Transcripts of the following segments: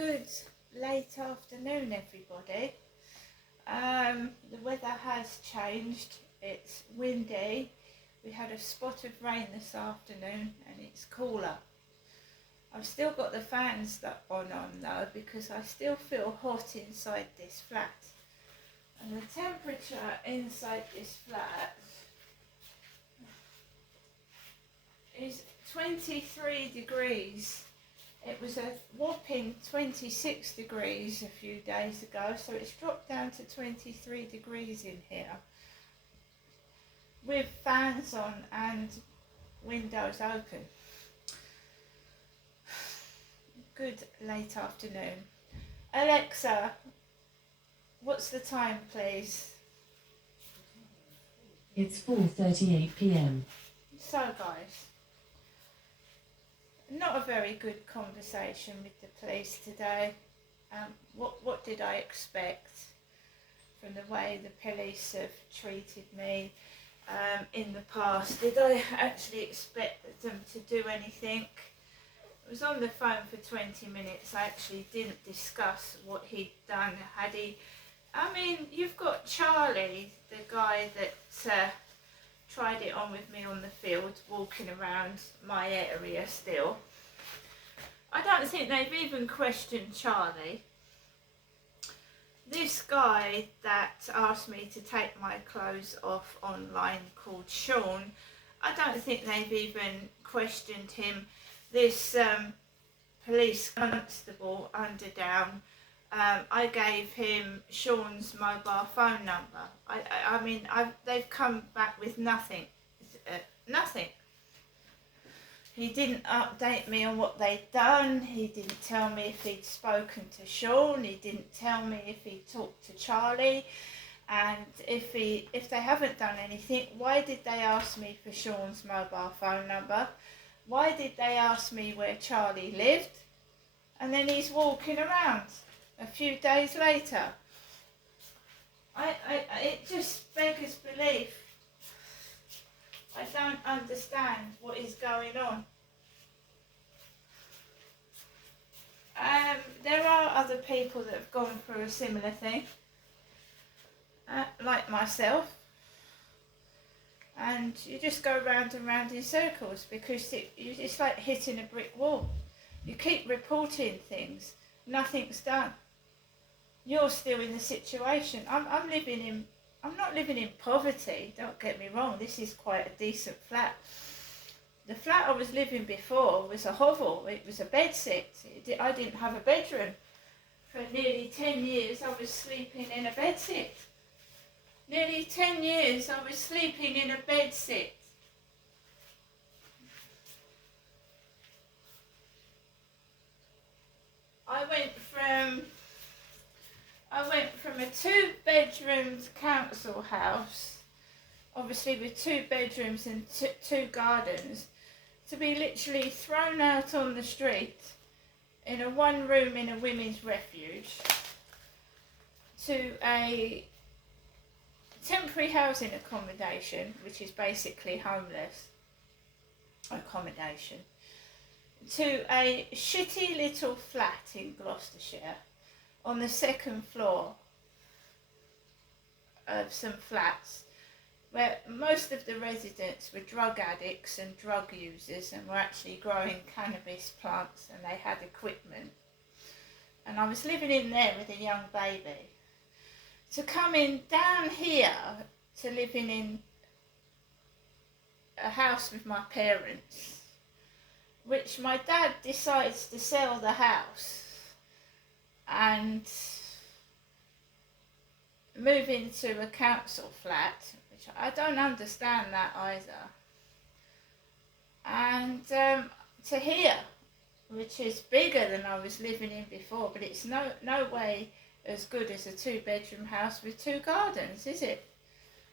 Good late afternoon, everybody. The weather has changed. It's windy. We had a spot of rain this afternoon and it's cooler. I've still got the fans on though because I still feel hot inside this flat. And the temperature inside this flat is 23 degrees. It was a whopping 26 degrees a few days ago, so it's dropped down to 23 degrees in here with fans on and windows open. Good late afternoon. Alexa, what's the time, please? It's 4:38 p.m. So, guys, not a very good conversation with the police today. What did I expect from the way the police have treated me in the past? Did I actually expect them to do anything? I was on the phone for 20 minutes. I actually didn't discuss what he'd done. You've got Charlie, the guy that tried it on with me on the field, walking around my area still. I don't think they've even questioned Charlie. This guy that asked me to take my clothes off online called Sean, I don't think they've even questioned him. This police constable Underdown, I gave him Sean's mobile phone number. They've come back with nothing. Nothing. He didn't update me on what they'd done. He didn't tell me if he'd spoken to Sean. He didn't tell me if he talked to Charlie. And if they haven't done anything, why did they ask me for Sean's mobile phone number? Why did they ask me where Charlie lived? And then he's walking around a few days later. It just beggars belief. I don't understand what is going on. There are other people that have gone through a similar thing, like myself. And you just go round and round in circles because it's like hitting a brick wall. You keep reporting things, nothing's done. You're still in the situation. I'm not living in poverty, don't get me wrong. This is quite a decent flat. The flat I was living before was a hovel. It was a bedsit. I didn't have a bedroom. For nearly 10 years I was sleeping in a bedsit. Nearly 10 years I was sleeping in a bedsit. I went from a 2-bedroomed council house, obviously with 2 bedrooms and 2 gardens, to be literally thrown out on the street in a 1 room in a women's refuge to a temporary housing accommodation, which is basically homeless accommodation, to a shitty little flat in Gloucestershire on the 2nd floor of some flats where most of the residents were drug addicts and drug users and were actually growing cannabis plants, and they had equipment. And I was living in there with a young baby. To come in down here to living in a house with my parents, which my dad decides to sell the house and move into a council flat, which I don't understand that either. And to here, which is bigger than I was living in before, but it's no way as good as a 2-bedroom house with 2 gardens, is it?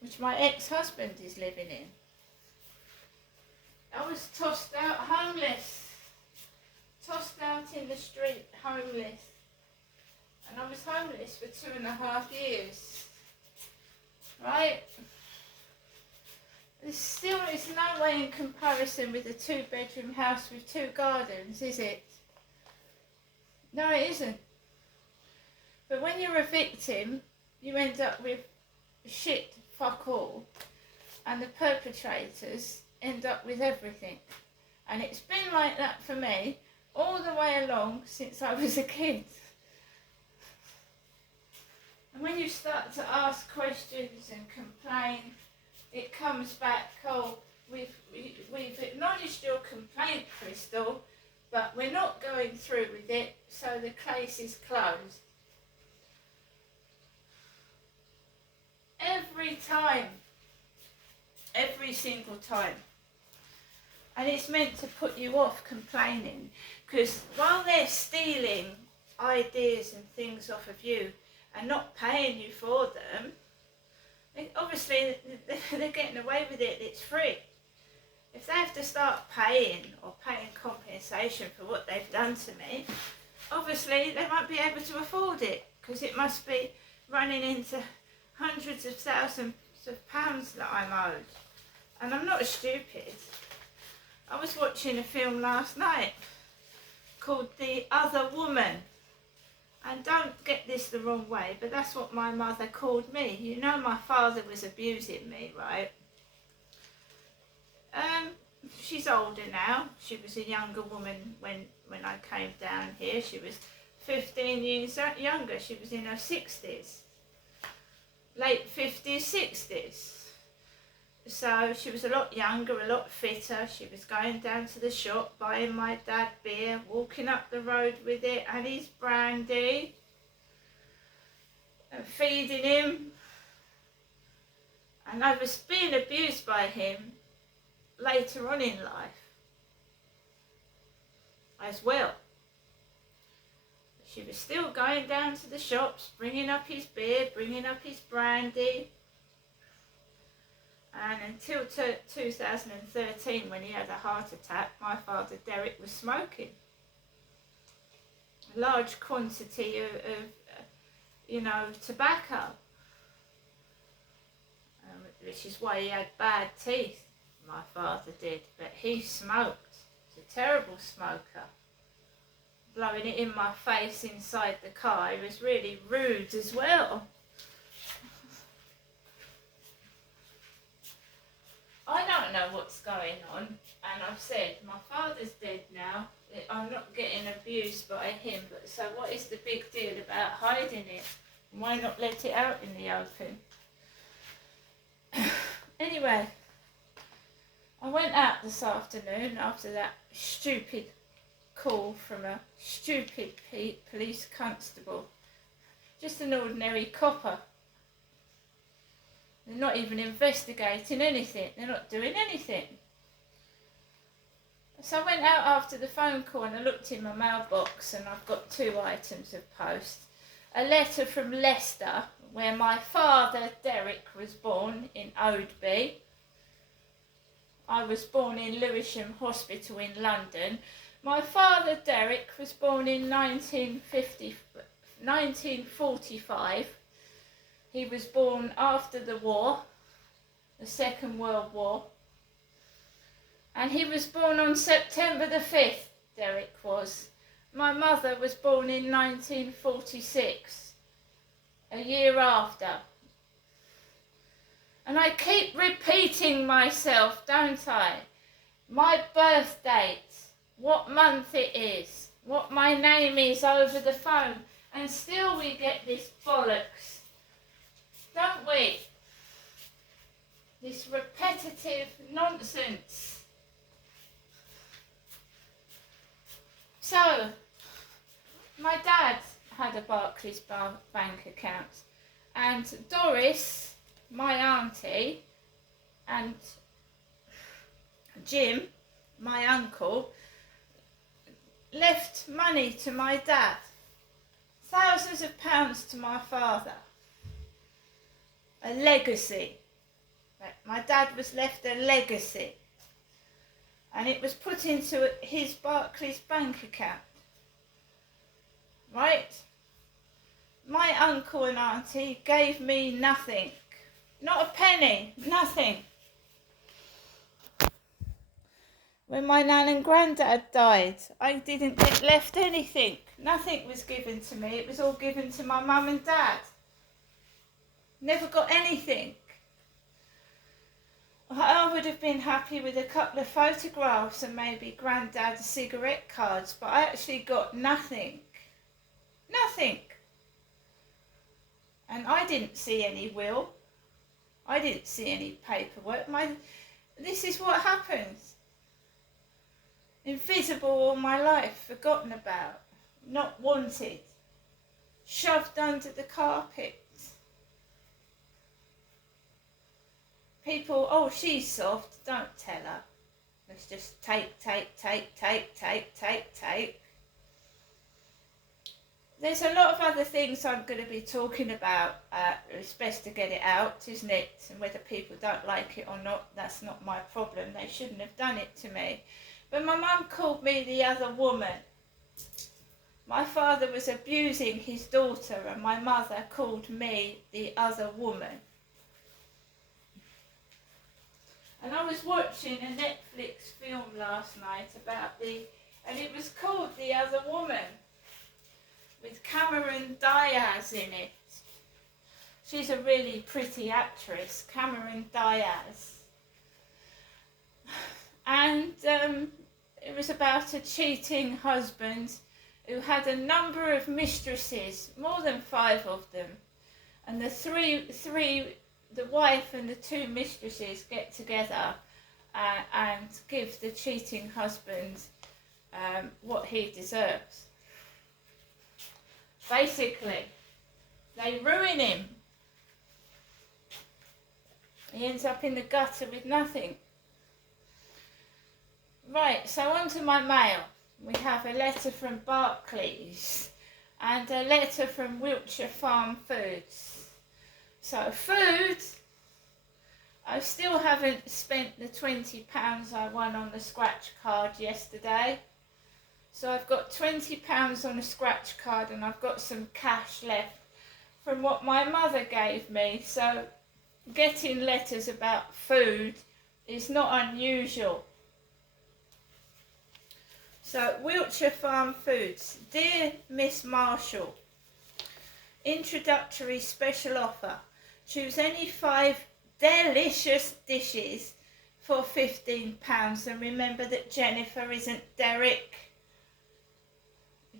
Which my ex-husband is living in. I was tossed out homeless. Tossed out in the street homeless. And I was homeless for 2.5 years. Right? It's no way in comparison with a 2-bedroom house with 2 gardens, is it? No, it isn't. But when you're a victim, you end up with shit, fuck all, and the perpetrators end up with everything. And it's been like that for me all the way along since I was a kid. And when you start to ask questions and complain, it comes back, oh, we've acknowledged your complaint, Crystal, but we're not going through with it, so the case is closed. Every time. Every single time. And it's meant to put you off complaining, because while they're stealing ideas and things off of you and not paying you for them, obviously they're getting away with it, it's free. If they have to start paying or paying compensation for what they've done to me, obviously they won't be able to afford it, because it must be running into hundreds of thousands of pounds that I'm owed. And I'm not stupid. I was watching a film last night called The Other Woman. And don't get this the wrong way, but that's what my mother called me. You know, my father was abusing me, right? She's older now. She was a younger woman when I came down here. She was 15 years younger. She was in her 60s. Late 50s, 60s. So she was a lot younger, a lot fitter. She was going down to the shop, buying my dad beer, walking up the road with it and his brandy, and feeding him. And I was being abused by him later on in life as well. She was still going down to the shops, bringing up his beer, bringing up his brandy. And until 2013, when he had a heart attack, my father Derek was smoking a large quantity of tobacco, which is why he had bad teeth. My father did, but he smoked. He's a terrible smoker. Blowing it in my face inside the car, he was really rude as well. I don't know what's going on, and I've said my father's dead now. I'm not getting abused by him, but so what is the big deal about hiding it? Why not let it out in the open? Anyway, I went out this afternoon after that stupid call from a stupid police constable. Just an ordinary copper. They're not even investigating anything. They're not doing anything. So I went out after the phone call and I looked in my mailbox, and I've got 2 items of post. A letter from Leicester, where my father Derek was born, in Oadby. I was born in Lewisham Hospital in London. My father Derek was born in 1945. He was born after the war, the Second World War. And he was born on September the 5th, Derek was. My mother was born in 1946, a year after. And I keep repeating myself, don't I? My birth date, what month it is, what my name is over the phone. And still we get this bollocks. Don't we? This repetitive nonsense. So, my dad had a Barclays bank account, and Doris, my auntie, and Jim, my uncle, left money to my dad. Thousands of pounds to my father. A legacy. My dad was left a legacy. And it was put into his Barclays bank account. Right? My uncle and auntie gave me nothing. Not a penny. Nothing. When my nan and granddad died, I didn't get left anything. Nothing was given to me. It was all given to my mum and dad. Never got anything. I would have been happy with a couple of photographs and maybe granddad's cigarette cards, but I actually got nothing. Nothing. And I didn't see any will. I didn't see any paperwork. This is what happens. Invisible all my life, forgotten about, not wanted, shoved under the carpet. People, oh, she's soft, don't tell her. Let's just take. There's a lot of other things I'm going to be talking about. It's best to get it out, isn't it? And whether people don't like it or not, that's not my problem. They shouldn't have done it to me. But my mum called me the other woman. My father was abusing his daughter and my mother called me the other woman. And I was watching a Netflix film last night and it was called The Other Woman, with Cameron Diaz in it. She's a really pretty actress, Cameron Diaz. And it was about a cheating husband who had a number of mistresses, more than 5 of them. And the wife and the 2 mistresses get together and give the cheating husband what he deserves. Basically, they ruin him. He ends up in the gutter with nothing. Right, so on to my mail. We have a letter from Barclays and a letter from Wiltshire Farm Foods. So food, I still haven't spent the £20 I won on the scratch card yesterday. So I've got £20 on a scratch card and I've got some cash left from what my mother gave me. So getting letters about food is not unusual. So Wiltshire Farm Foods, dear Miss Marshall, introductory special offer. Choose any 5 delicious dishes for £15 and remember that Jennifer isn't Derek.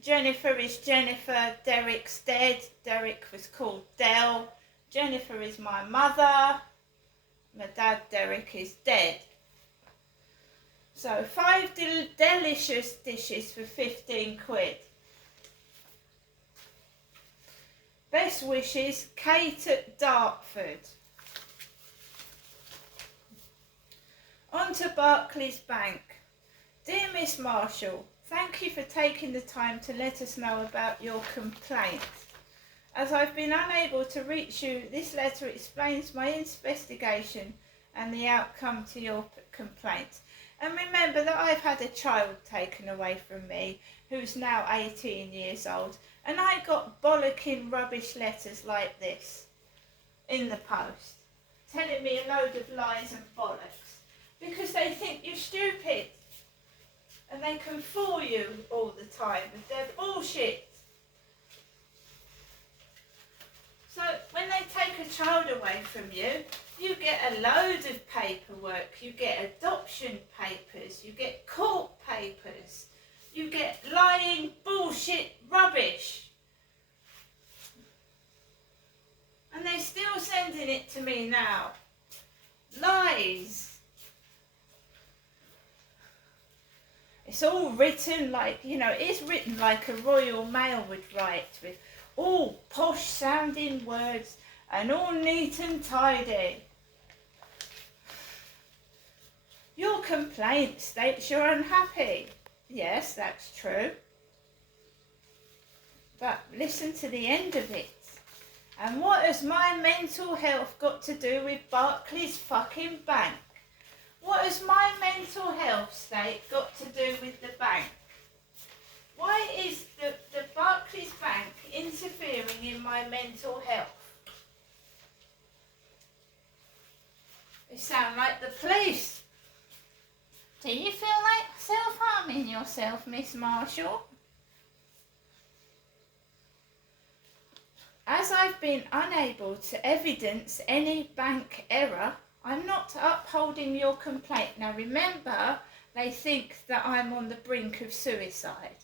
Jennifer is Jennifer, Derek's dead, Derek was called Del. Jennifer is my mother, my dad Derek is dead. So 5 delicious dishes for 15 quid. Best wishes, Kate at Dartford. On to Barclays Bank. Dear Miss Marshall, thank you for taking the time to let us know about your complaint. As I've been unable to reach you, this letter explains my investigation and the outcome to your complaint. And remember that I've had a child taken away from me who's now 18 years old, and I got bollocking rubbish letters like this in the post telling me a load of lies and bollocks because they think you're stupid and they can fool you all the time with their bullshit. So when they take a child away from you, you get a load of paperwork, you get adoption papers, you get court papers, you get lying bullshit rubbish. And they're still sending it to me now. Lies. It's all written like, it is written like a Royal Mail would write, with all posh sounding words and all neat and tidy. Your complaint states you're unhappy. Yes, that's true. But listen to the end of it. And what has my mental health got to do with Barclays fucking bank? What has my mental health state got to do with the bank? Why is the Barclays Bank interfering in my mental health? They sound like the police. Do you feel like self-harming yourself, Miss Marshall? As I've been unable to evidence any bank error, I'm not upholding your complaint. Now remember, they think that I'm on the brink of suicide.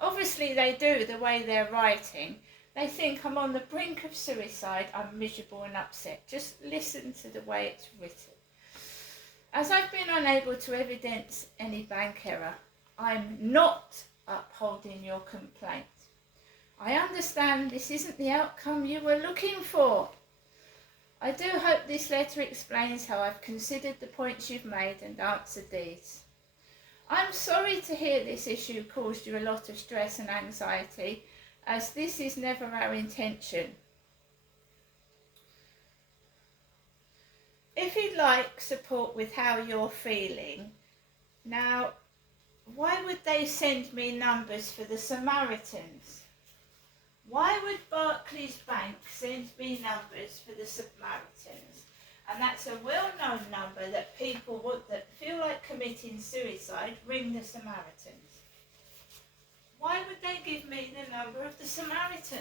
Obviously they do, the way they're writing. They think I'm on the brink of suicide, I'm miserable and upset. Just listen to the way it's written. As I've been unable to evidence any bank error, I'm not upholding your complaint. I understand this isn't the outcome you were looking for. I do hope this letter explains how I've considered the points you've made and answered these. I'm sorry to hear this issue caused you a lot of stress and anxiety, as this is never our intention. If you'd like support with how you're feeling, now, why would they send me numbers for the Samaritans? Why would Barclays Bank send me numbers for the Samaritans? And that's a well-known number that people that feel like committing suicide ring the Samaritans. Why would they give me the number of the Samaritans?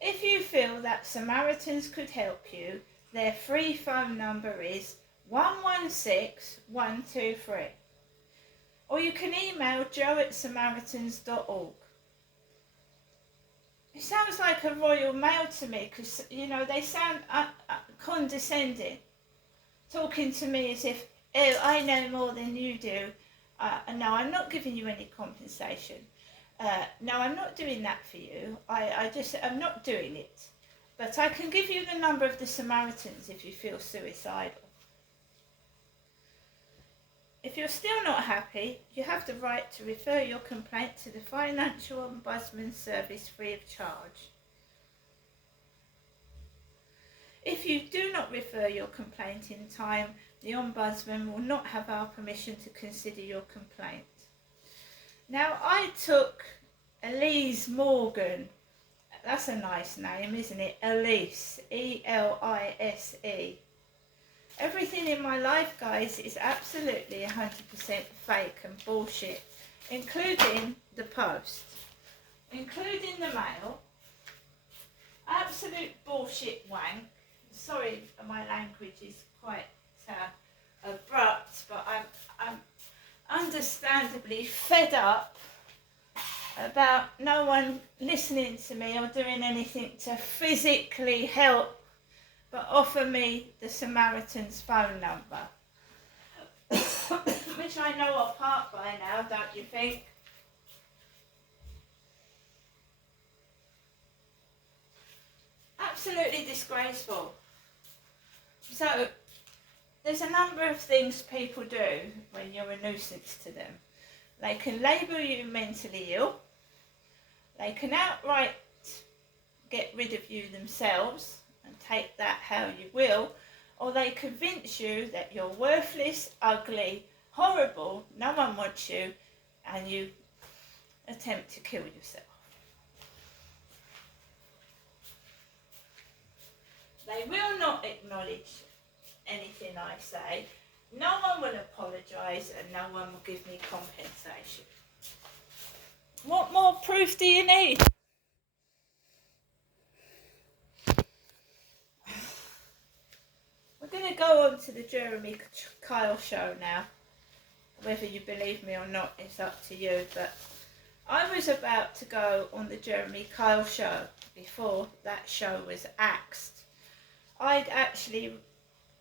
If you feel that Samaritans could help you, their free phone number is 116-123. Or you can email joe@samaritans.org. It sounds like a Royal Mail to me because, you know, they sound condescending, talking to me as if, oh, I know more than you do. No, I'm not giving you any compensation. No, I'm not doing that for you. I'm not doing it. But I can give you the number of the Samaritans if you feel suicidal. If you're still not happy, you have the right to refer your complaint to the Financial Ombudsman Service free of charge. If you do not refer your complaint in time, the Ombudsman will not have our permission to consider your complaint. Now, I took Elise Morgan. That's a nice name, isn't it? Elise, E-L-I-S-E. Everything in my life, guys, is absolutely 100% fake and bullshit, including the post, including the mail. Absolute bullshit wank. Sorry, my language is quite abrupt, but I'm understandably fed up about no one listening to me or doing anything to physically help but offer me the Samaritan's phone number, which I know off heart by now, don't you think? Absolutely disgraceful. So, there's a number of things people do when you're a nuisance to them. They can label you mentally ill. They can outright get rid of you themselves and take that how you will, or they convince you that you're worthless, ugly, horrible, no one wants you, and you attempt to kill yourself. They will not acknowledge anything I say. No one will apologise and no one will give me compensation. What more proof do you need? We're going to go on to the Jeremy Kyle show now. Whether you believe me or not, it's up to you. But I was about to go on the Jeremy Kyle show before that show was axed. I'd actually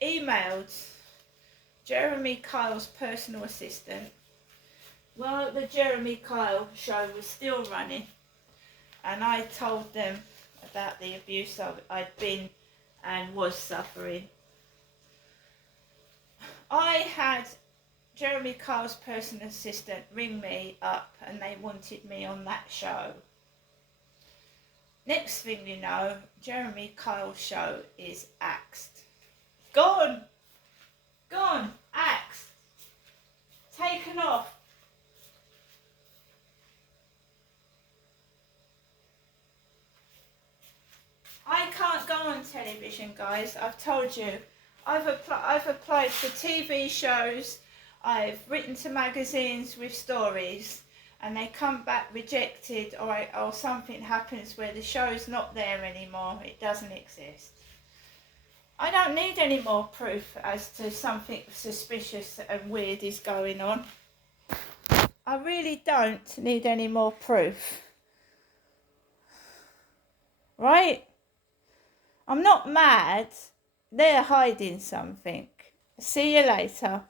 emailed Jeremy Kyle's personal assistant while the Jeremy Kyle show was still running, and I told them about the abuse I'd been and was suffering. I had Jeremy Kyle's personal assistant ring me up and they wanted me on that show. Next thing you know, Jeremy Kyle's show is axed. Gone! Gone! Axed! Taken off! I can't go on telly television, guys. I've told you. I've applied for TV shows. I've written to magazines with stories, and they come back rejected, or something happens where the show's not there anymore. It doesn't exist. I don't need any more proof as to something suspicious and weird is going on. I really don't need any more proof. Right? I'm not mad. They're hiding something. See you later.